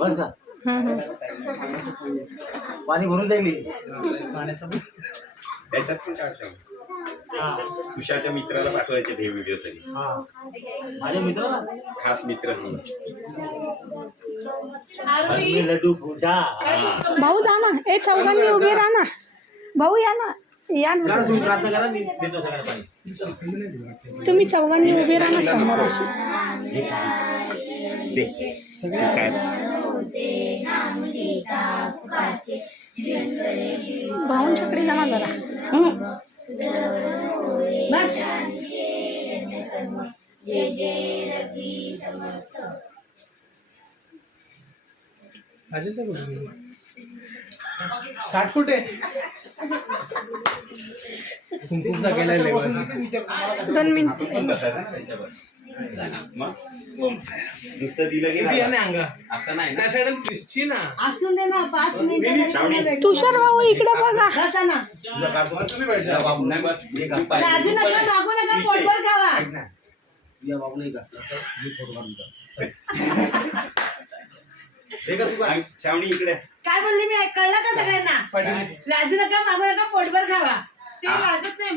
बस का पाणी भरून जाईल त्याच्यात पण काढतो. तुषारच्या मित्राला पाठवायचे ते व्हिडिओ साठी. माझ्या मित्राला खास मित्र लड्डू फुटा भाऊ जा ना, ए चौघांनी उभे राहा ना, भाऊ या ना, या ना प्रार्थना करा मी देतो सगळ्यांना पाणी. तुम्ही चौघांनी उभे राहा ना समोर अशी. दे काय भाऊंच्याकडे जा ना जरा. ताटकुटे कुंकुमचा केलाय लेवल 2 मिनिट. नुसतं दिलं की नाही अंगा असं नाही ना. त्या साईडला दिसची ना. असून दे ना 5 मिनिट. तुषार भाऊ इकडे बघा. बसा ना. तुम्ही पाहिजे नाही बस हे काम पाहिजे. राजू नका मागू नका पोटभर खावा. या बाबू नाही घासला तर मी फोटो काढून श्रावणी इकडे काय बोलली मी कळलं का सगळ्यांना? राजू नका मागू नका पोटभर खावा. ते वाजत नाही.